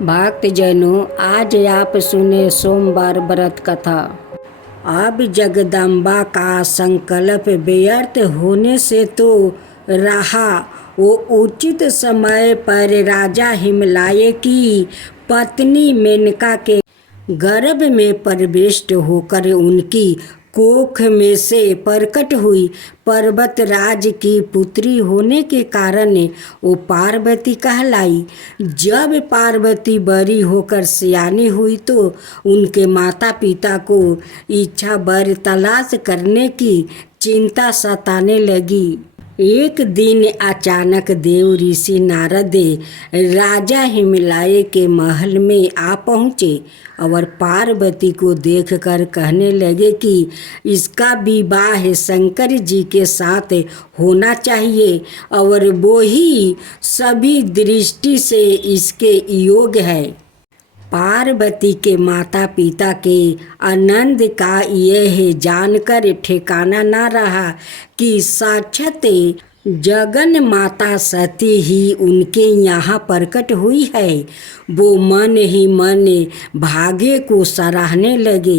भक्तजनों, आज आप सुने सोमवार व्रत कथा। अब जगदम्बा का संकल्प व्यर्थ होने से तो रहा। वो उचित समय पर राजा हिमलाय की पत्नी मेनका के गर्भ में प्रविष्ट होकर उनकी कोख में से प्रकट हुई। पर्वतराज की पुत्री होने के कारण वो पार्वती कहलाई। जब पार्वती बड़ी होकर सयानी हुई तो उनके माता पिता को इच्छा वर तलाश करने की चिंता सताने लगी। एक दिन अचानक देव ऋषि नारद राजा हिमलाय के महल में आ पहुँचे और पार्वती को देखकर कहने लगे कि इसका विवाह शंकर जी के साथ होना चाहिए और वो ही सभी दृष्टि से इसके योग्य है। पार्वती के माता पिता के आनंद का यह जानकर ठिकाना न रहा कि साक्षात जगन माता सती ही उनके यहाँ प्रकट हुई है। वो मन ही मन भाग्य को सराहने लगे।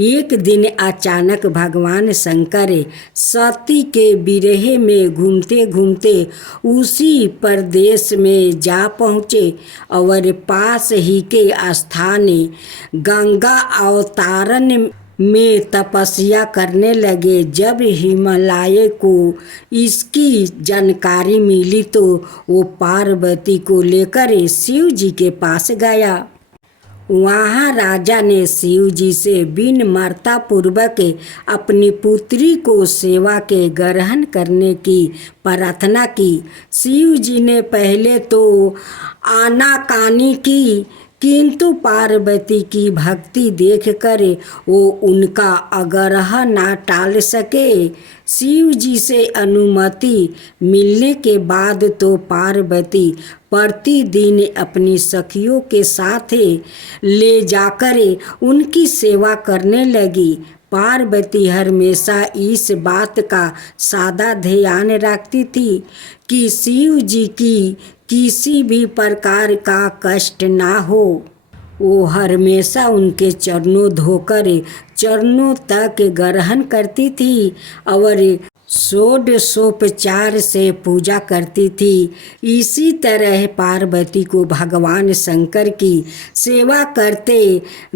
एक दिन अचानक भगवान शंकर सती के विरह में घूमते घूमते उसी प्रदेश में जा पहुँचे और पास ही के स्थान गंगा अवतारण में तपस्या करने लगे। जब हिमालय को इसकी जानकारी मिली तो वो पार्वती को लेकर शिव जी के पास गया। वहाँ राजा ने शिव जी से विनम्रता पूर्वक अपनी पुत्री को सेवा के ग्रहण करने की प्रार्थना की। शिव जी ने पहले तो आनाकानी की, किंतु पार्वती की भक्ति देखकर वो उनका आग्रह ना टाल सके। शिव जी से अनुमति मिलने के बाद तो पार्वती प्रतिदिन अपनी सखियों के साथ ले जाकर उनकी सेवा करने लगी। पार्वती हमेशा इस बात का सदा ध्यान रखती थी कि शिव जी की किसी भी प्रकार का कष्ट ना हो। वो हमेशा उनके चरणों धोकर चरणों तक ग्रहण करती थी और षोडशोपचार से पूजा करती थी। इसी तरह पार्वती को भगवान शंकर की सेवा करते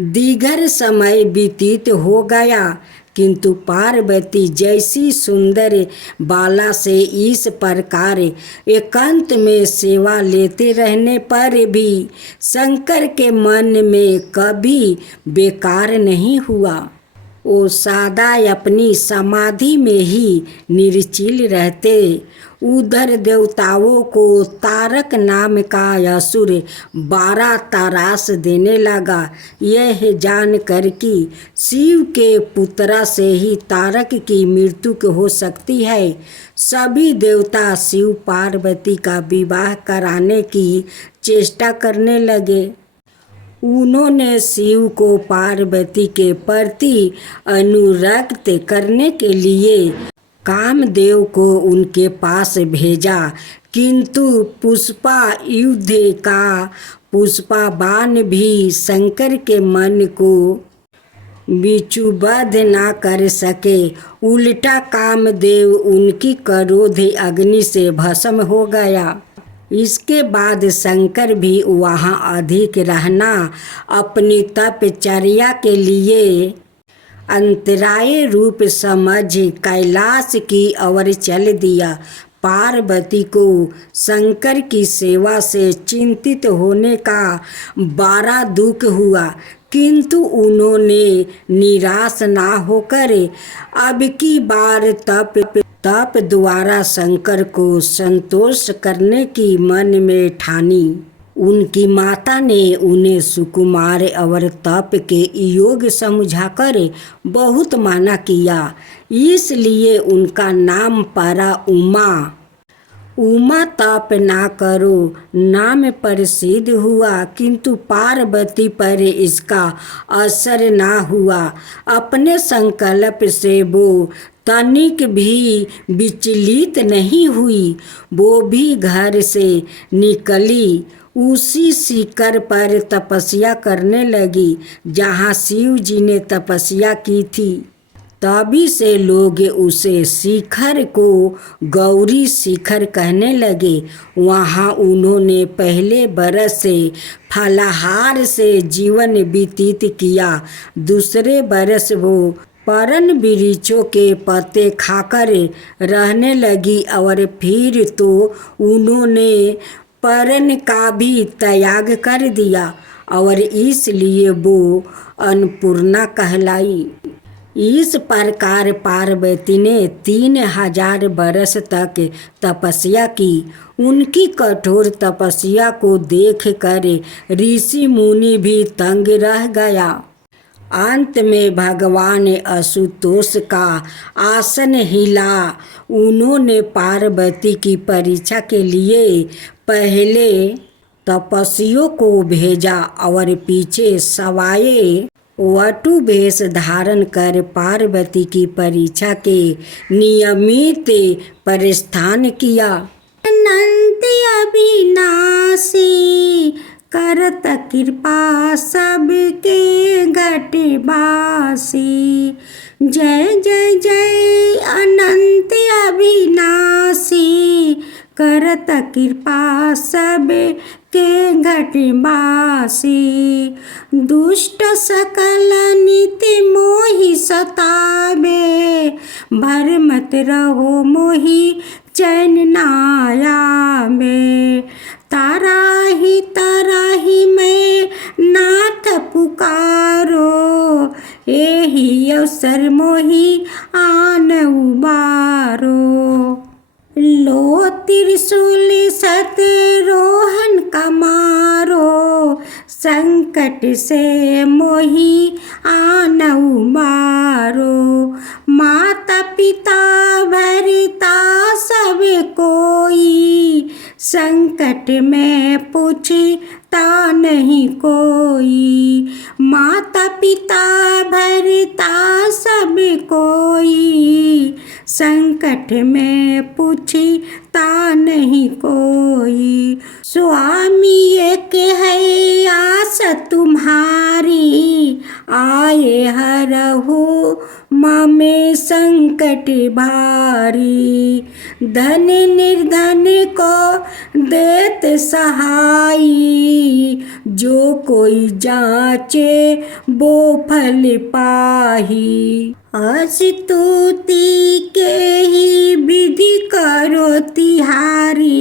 दीर्घ समय व्यतीत हो गया, किंतु पार्वती जैसी सुंदर बाला से इस प्रकार एकांत में सेवा लेते रहने पर भी शंकर के मन में कभी बेकार नहीं हुआ। वो सदा अपनी समाधि में ही निर्चल रहते। उधर देवताओं को तारक नाम का असुर 12 तरास देने लगा। यह जानकर कि शिव के पुत्रा से ही तारक की मृत्यु हो सकती है, सभी देवता शिव पार्वती का विवाह कराने की चेष्टा करने लगे। उन्होंने शिव को पार्वती के प्रति अनुरक्त करने के लिए कामदेव को उनके पास भेजा, किंतु पुष्पा युद्ध का पुष्पा बाण भी शंकर के मन को विचुबद्ध ना कर सके। उल्टा कामदेव उनकी क्रोध अग्नि से भस्म हो गया। इसके बाद शंकर भी वहाँ अधिक रहना अपनी तपचर्या के लिए अंतराय रूप समझ कैलाश की ओर चल दिया। पार्वती को शंकर की सेवा से चिंतित होने का बड़ा दुख हुआ, किंतु उन्होंने निराश ना होकर अब की बार तप द्वारा शंकर को संतोष करने की मन में ठानी। उनकी माता ने उन्हें सुकुमार और तप के योग समझाकर बहुत माना किया, इसलिए उनका नाम पड़ा उमा। उमा तप ना करो नाम प्रसिद्ध हुआ, किंतु पार्वती पर इसका असर ना हुआ। अपने संकल्प से वो तनिक भी विचलित नहीं हुई। वो भी घर से निकली। उसी शिखर पर तपस्या करने लगी जहाँ शिव जी ने तपस्या की थी। तभी से लोग उसे शिखर को गौरी शिखर कहने लगे। वहाँ उन्होंने पहले बरस से फलाहार से जीवन व्यतीत किया। दूसरे बरस वो परन वृक्षों के पत्ते खाकर रहने लगी और फिर तो उन्होंने परन का भी त्याग कर दिया और इसलिए वो अन्नपूर्णा कहलाई। इस प्रकार पार्वती ने 3000 बरस तक तपस्या की। उनकी कठोर तपस्या को देखकर ऋषि मुनि भी तंग रह गया। अंत में भगवान आशुतोष का आसन हिला। उन्होंने पार्वती की परीक्षा के लिए पहले तपस्वियों को भेजा और पीछे सवाए वटु वेश धारण कर पार्वती की परीक्षा के नियमित प्रस्थान किया। अनंत अविनाशी करत कृपा सबके घटवासी। जय जय जय अनंत अविनाशी करत कृपा सब के घटवासी। दुष्ट सकल नीति मोहि सतावे। भर मत रहो मोहि चैन नाया में। ताराही मैं नाथ पुकारो। एहि अवसर मोहि आन उबारो। लो त्रिशूल शतरोहन कमारो। संकट से मोहि आन उबारो। माता पिता भरता सब कोई। संकट में पूछता नहीं कोई। माता पिता भरता सब कोई। संकट में पूछता नहीं कोई। स्वामी एक है आस तुम्हारी। आए हरहु मामे संकट भारी। धन निर्धन को देत सहाई। जो कोई जाचे वो फल पाही। स्तुति के ही विधि करो तिहारी।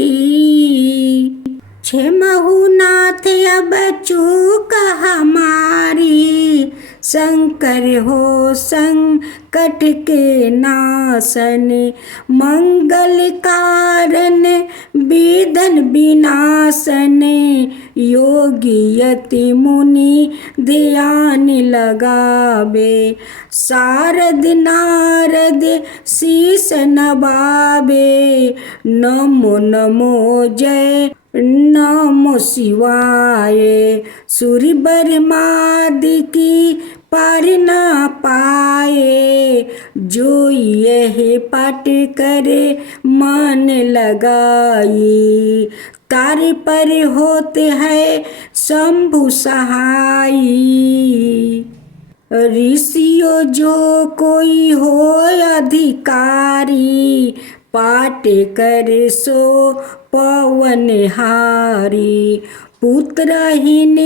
क्षेमहु नाथ अब चूक हमारी। शंकर हो संकट के नाशन। मंगल कारण विघ्न विनाशन। योगी यति मुनि ध्यान लगावे। शारद नारद शीस नवावे। नमो नमो जय नमो शिवाय। सूर्य ब्रह्मादि की पार ना पाए। जो यह पाठ करे मन लगाई। तार पर होते हैं शंभु सहाई। ऋषियों जो कोई हो अधिकारी। पाठ करे सो पवन हारी। पुत्रहीन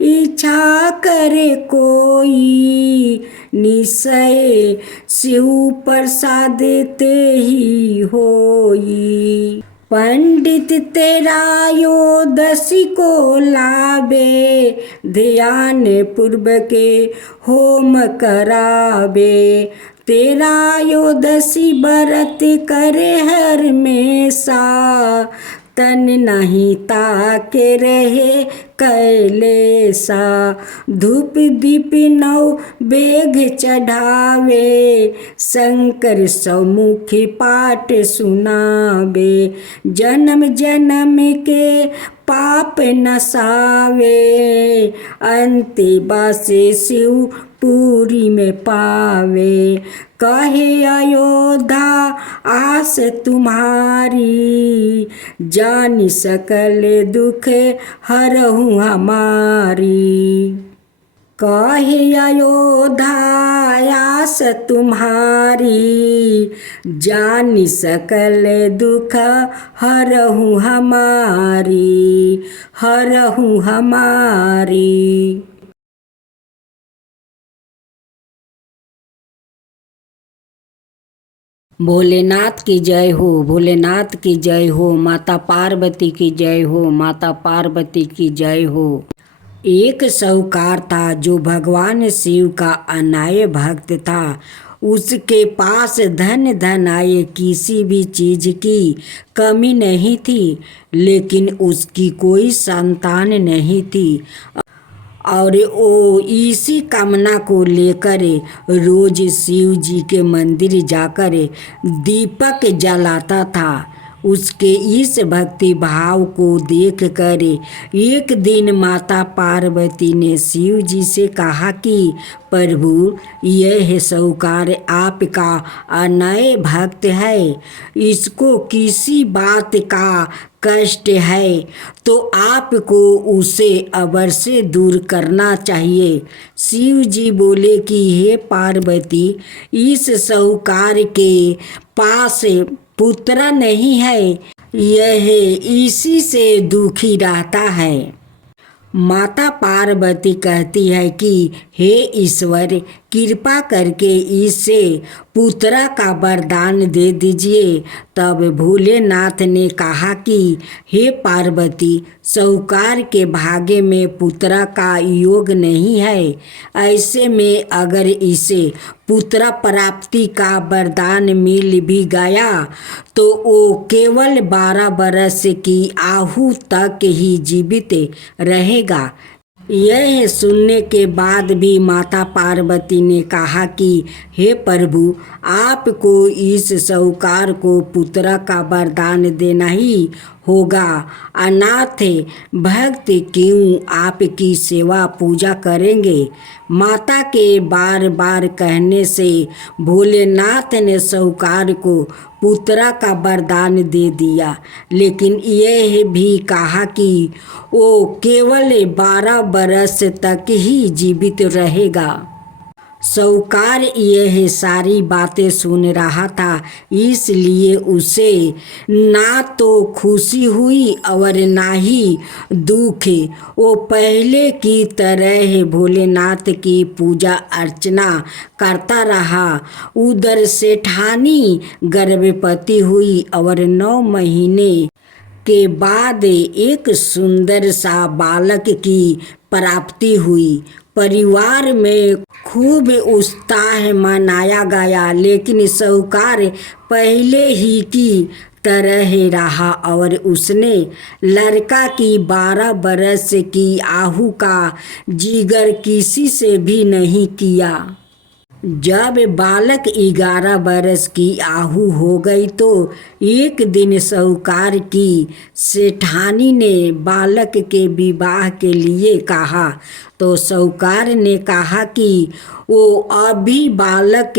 इच्छा करे कोई। निश्चय शिव प्रसाद ते ही होई। पंडित तेरा योदशी को लावे। ध्यान पूर्वक होम करावे। तेरा योदशी व्रत करे हर हमेशा। तन नहीं ताके रहे कैलेसा। धूप दीप नौ बेघ चढ़ावे। शंकर सौमुखी पाठ सुनावे। जन्म जन्म के पाप नसावे। अंत बासे शिव पूरी में पावे। कहे अयोध्या आस तुम्हारी, जान सकल दुख हरहु हमारी। कहे अयोध्या आस तुम्हारी, जान सकल दुख हरहु हमारी, हरहु हमारी। भोलेनाथ की जय हो, भोलेनाथ की जय हो, माता पार्वती की जय हो, माता पार्वती की जय हो। एक साहूकार था जो भगवान शिव का अनाय भक्त था। उसके पास धन धन आए, किसी भी चीज की कमी नहीं थी, लेकिन उसकी कोई संतान नहीं थी। और वो इसी कामना को लेकर रोज शिव जी के मंदिर जाकर दीपक जलाता था। उसके इस भक्ति भाव को देखकर एक दिन माता पार्वती ने शिव जी से कहा कि प्रभु, यह साहूकार आपका अनय भक्त है, इसको किसी बात का कष्ट है तो आपको उसे अवश्य दूर करना चाहिए। शिव जी बोले कि हे पार्वती, इस साहूकार के पास पुत्र नहीं है, यह इसी से दुखी रहता है। माता पार्वती कहती है कि हे ईश्वर, कृपा करके इसे पुत्र का वरदान दे दीजिए। तब भोलेनाथ ने कहा कि हे पार्वती, साहूकार के भाग्य में पुत्र का योग नहीं है। ऐसे में अगर इसे पुत्र प्राप्ति का वरदान मिल भी गया तो वो केवल 12 बरस की आयु तक ही जीवित रहेगा। यह सुनने के बाद भी माता पार्वती ने कहा कि हे प्रभु, आपको इस साहूकार को पुत्र का वरदान देना ही होगा। अनाथ भक्त क्यों आपकी सेवा पूजा करेंगे। माता के बार बार कहने से भोलेनाथ ने साहूकार को पुत्र का वरदान दे दिया, लेकिन यह भी कहा कि वो केवल 12 बरस तक ही जीवित रहेगा। साहूकार यह सारी बातें सुन रहा था, इसलिए उसे ना तो खुशी हुई और ना ही दुख। वो पहले की तरह भोलेनाथ की पूजा अर्चना करता रहा। उधर सेठानी गर्भवती हुई और 9 महीने के बाद एक सुंदर सा बालक की प्राप्ति हुई। परिवार में खूब उत्साह मनाया गया, लेकिन साहूकार पहले ही की तरह रहा और उसने लड़का की 12 बरस की आयु का जिक्र किसी से भी नहीं किया। जब बालक 11 बरस की आयु हो गई तो एक दिन साहूकार की सेठानी ने बालक के विवाह के लिए कहा। तो साहूकार ने कहा कि वो अभी बालक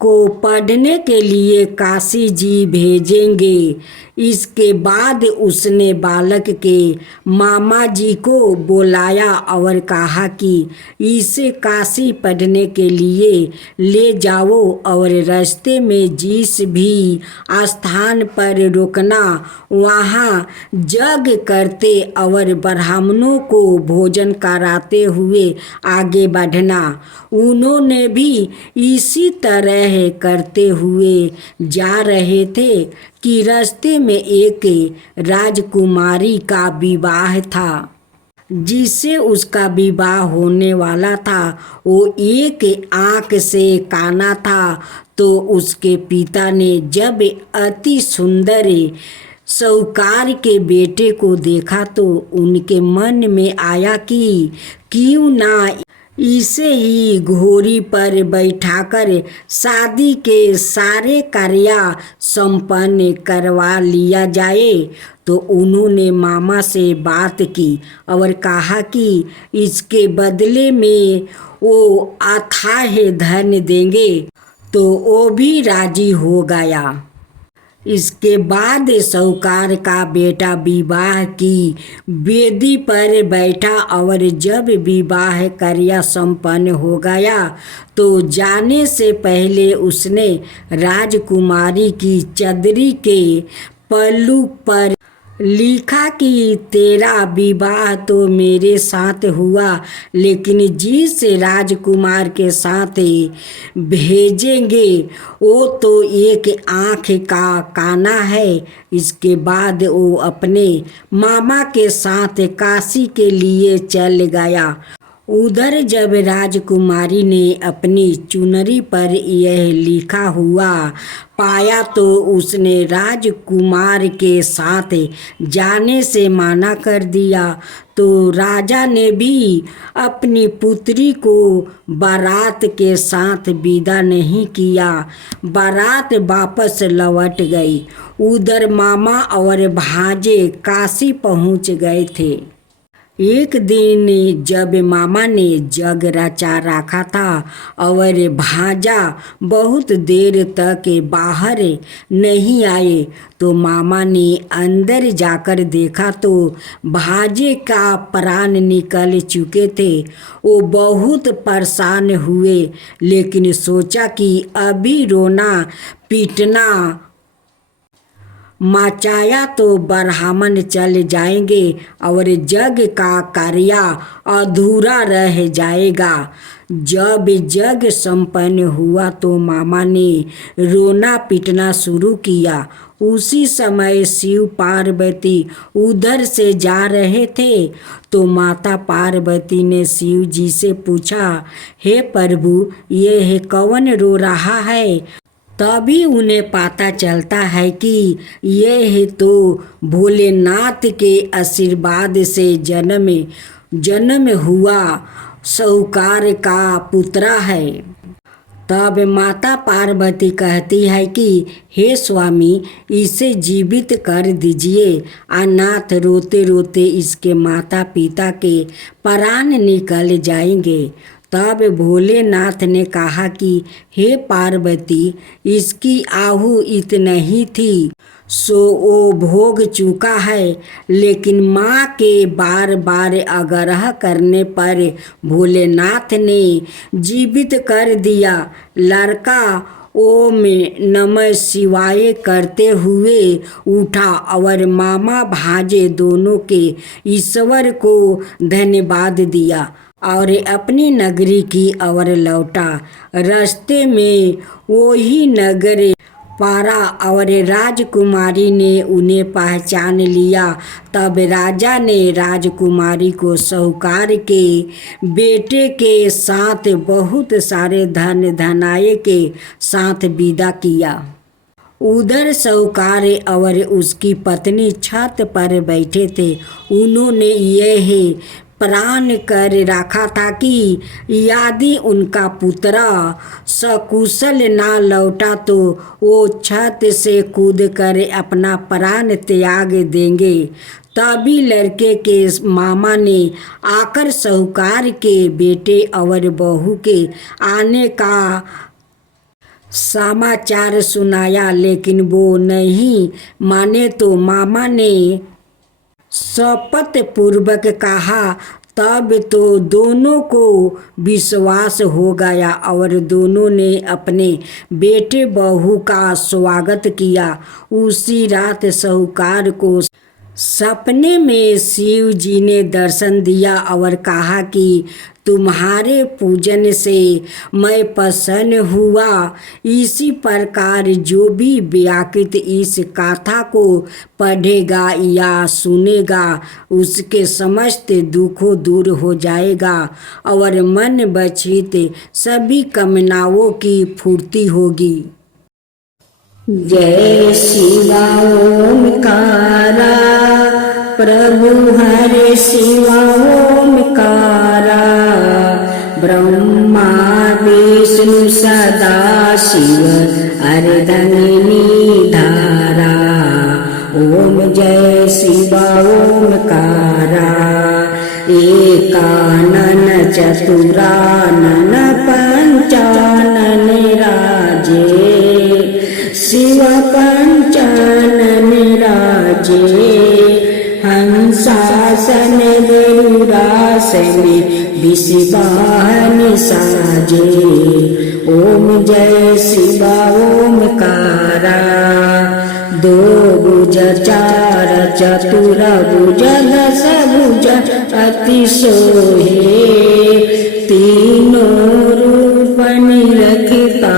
को पढ़ने के लिए काशी जी भेजेंगे। इसके बाद उसने बालक के मामा जी को बुलाया और कहा कि इसे काशी पढ़ने के लिए ले जाओ और रास्ते में जिस भी स्थान पर रुकना, वहाँ यज्ञ करते और ब्राह्मणों को भोजन कराते हुए आगे बढ़ना। उन्होंने भी इसी तरह करते हुए जा रहे थे कि रास्ते में एक राजकुमारी का विवाह था। जिससे उसका विवाह होने वाला था वो एक आँख से काना था। तो उसके पिता ने जब अति सुंदर साहूकार के बेटे को देखा तो उनके मन में आया कि क्यों ना इसे ही घोड़ी पर बैठाकर शादी के सारे कार्य संपन्न करवा लिया जाए। तो उन्होंने मामा से बात की और कहा कि इसके बदले में वो अथाह धन देंगे। तो वो भी राजी हो गया। इसके बाद साहूकार का बेटा विवाह की वेदी पर बैठा और जब विवाह कार्य संपन्न हो गया तो जाने से पहले उसने राजकुमारी की चदरी के पल्लू पर लिखा कि तेरा विवाह तो मेरे साथ हुआ, लेकिन जिस राजकुमार के साथ भेजेंगे वो तो एक आँख का काना है। इसके बाद वो अपने मामा के साथ काशी के लिए चल गया। उधर जब राजकुमारी ने अपनी चुनरी पर यह लिखा हुआ पाया तो उसने राजकुमार के साथ जाने से मना कर दिया। तो राजा ने भी अपनी पुत्री को बारात के साथ विदा नहीं किया। बारात वापस लौट गई। उधर मामा और भांजे काशी पहुंच गए थे। एक दिन जब मामा ने जग रचा रखा था और भांजा बहुत देर तक बाहर नहीं आए तो मामा ने अंदर जाकर देखा तो भांजे का प्राण निकल चुके थे। वो बहुत परेशान हुए, लेकिन सोचा कि अभी रोना पीटना मचाया तो ब्राह्मण चल जाएंगे और जग का कार्य अधूरा रह जाएगा। जब जग संपन्न हुआ तो मामा ने रोना पीटना शुरू किया। उसी समय शिव पार्वती उधर से जा रहे थे तो माता पार्वती ने शिव जी से पूछा, हे प्रभु, ये कौन रो रहा है? तभी उन्हें पता चलता है कि यह तो भोलेनाथ के आशीर्वाद से जन्म हुआ साहूकार का पुत्र है। तब माता पार्वती कहती है कि हे स्वामी, इसे जीवित कर दीजिए। अनाथ रोते रोते इसके माता पिता के प्राण निकल जाएंगे। तब भोलेनाथ ने कहा कि हे पार्वती, इसकी आहु इतना ही थी, सो वो भोग चुका है। लेकिन माँ के बार बार आग्रह करने पर भोलेनाथ ने जीवित कर दिया। लड़का ओम नमः शिवाय करते हुए उठा और मामा भांजे दोनों के ईश्वर को धन्यवाद दिया और अपनी नगरी की ओर लौटा। रास्ते में वही नगर पारा और राजकुमारी ने उन्हें पहचान लिया। तब राजा ने राजकुमारी को साहूकार के बेटे के साथ बहुत सारे धन धनाये के साथ विदा किया। उधर साहूकार और उसकी पत्नी छत पर बैठे थे। उन्होंने यह प्रण कर रखा था कि यदि उनका पुत्र सकुशल ना लौटा तो वो छत से कूदकर अपना प्राण त्याग देंगे। तभी लड़के के मामा ने आकर साहूकार के बेटे और बहू के आने का समाचार सुनाया, लेकिन वो नहीं माने तो मामा ने शपथ पूर्वक कहा। तब तो दोनों को विश्वास हो गया और दोनों ने अपने बेटे बहू का स्वागत किया। उसी रात साहूकार को सपने में शिव जी ने दर्शन दिया और कहा कि तुम्हारे पूजन से मैं प्रसन्न हुआ। इसी प्रकार जो भी व्याकृत इस कथा को पढ़ेगा या सुनेगा उसके समस्त दुखों दूर हो जाएगा और मन बचित सभी कामनाओं की पूर्ति होगी। जय शिवा ओमकारा, प्रभु हरे शिवा ओमकारा। शिव अर्धंगिनी धारा। ओम जय शिव ओमकारा। एकानन चतुरानन पंचानन राजे। शिव पंचानन राजे। हंसासन गरुड़ासन विषवाहन साजे। ओम जय शिव ओमकारा। दो भुज चार चतुर भुज दस भुज अति सोहे। तीनों रूप निरखता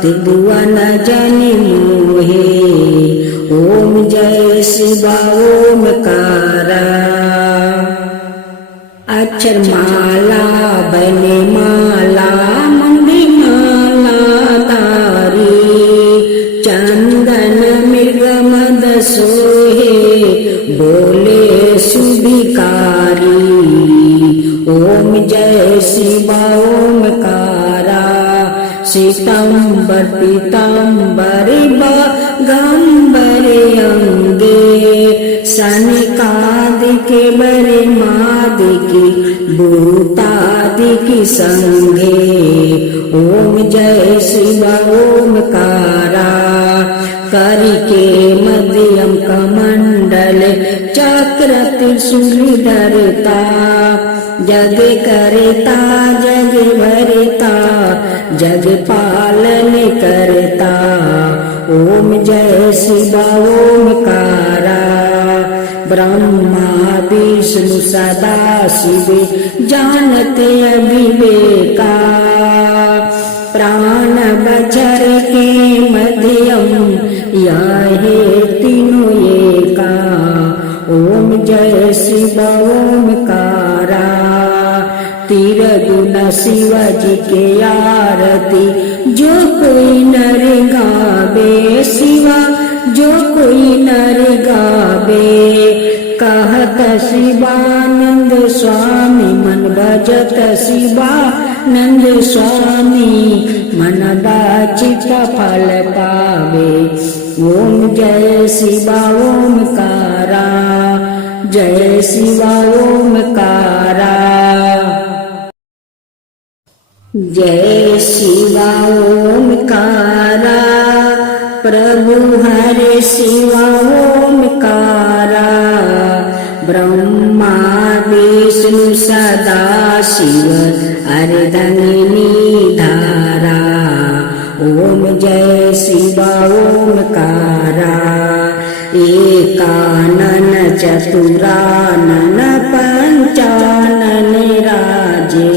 त्रिभुवन जनि मोहे। ओम जय शिव ओमकारा। अक्षर माला बने माला मंगली माला तारी। चंदन मृग मद सोहे बोले सुभिकारी। ओम जय शिव ओमकारा। श्वेतांबर पीतांबर गंबरे अंगे। सनिकादिके बरे मादिकी भूतादिकी संगे। ओम जय शिव ओमकारा। करिके मध्यम कमंडल चक्र त्रिशूल धरता। जग करता जग भरता जग पालन करता। ओम जय शिव ओमकारा। ब्रह्मा विष्णु सदा शिव जानते अविवेका। प्राण बचर के मध्यम यहे तीनों एका। ओम जय शिव ओमकारा। तिरगुण शिव जी के आरती जो कोई नर गावे। शिवा जो कोई नर गावे। कहत शिवानंद स्वामी मन भजत शिवानंद स्वामी मन बाचित फल पावे। ओम जय शिव ओमकारा। जय शिव ओमकारा। जय शिव ओमकारा। प्रभु हरे शिव ओमकारा। ब्रह्मा विष्णु सदा शिव अर्धंगिनी धारा। ओम जय शिव ओमकारा। एकानन चतुरानन पंचानन राजे।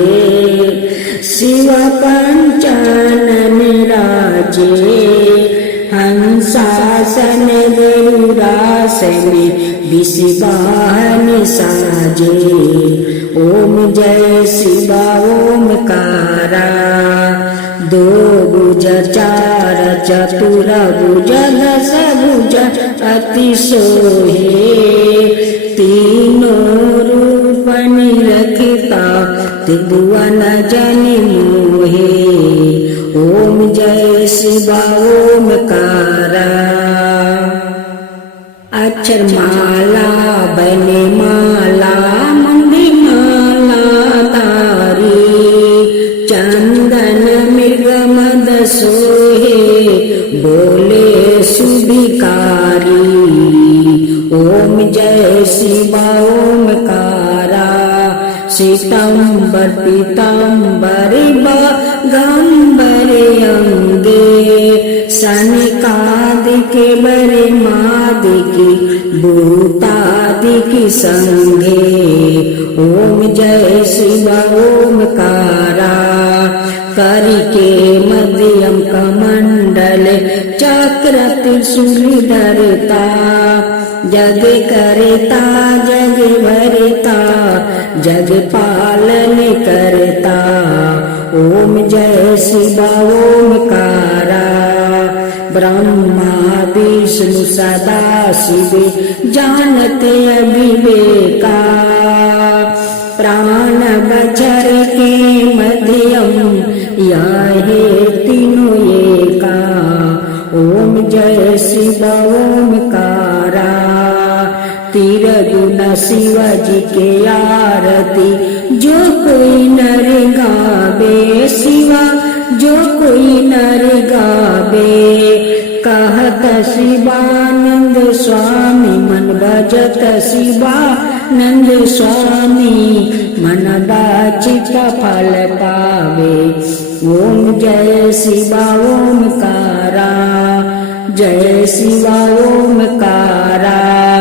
शिव पंचानन राजे। हंसासन गरुड़ासन विषवाहन साजे। ओम जय शिव ओमकारा। दो भुज चार चतुर भुज दस भुज अति सोहे। तीनों रूप निरखता त्रिभुवन जनि मोहे। ओम जय शिव ओमकारा। अक्षर माला बने माला मंगली माला तारी। चंदन मृग मद सोहे बोले सुभिकारी। ओम जय शिव ओमकारा। श्वेतांबर पीतांबर गंबरे अंगे। सनिकादिके बरे मादिकी भूतादिकी संगे। ओम जय शिव ओमकारा। करिके मध्यम कमंडल चक्र त्रिशूल धरता। जग करता जग भरता जग पालन करता। ओम जय शिव ओमकारा। ब्रह्मा विष्णु सदा शिव जानते अविवेका। प्राण बचर के मध्यम यहे तीनों एका। ओम जय शिव ओमकारा। त्रिगुण शिवाजी के आरती जो कोई नर गावे शिवा, जो कोई नर गावे। कहत शिवानंद स्वामी मन भजत शिवानंद स्वामी, मन बाचित फल पावे। ओम जय शिवा ओमकारा, जय शिवा ओमकारा।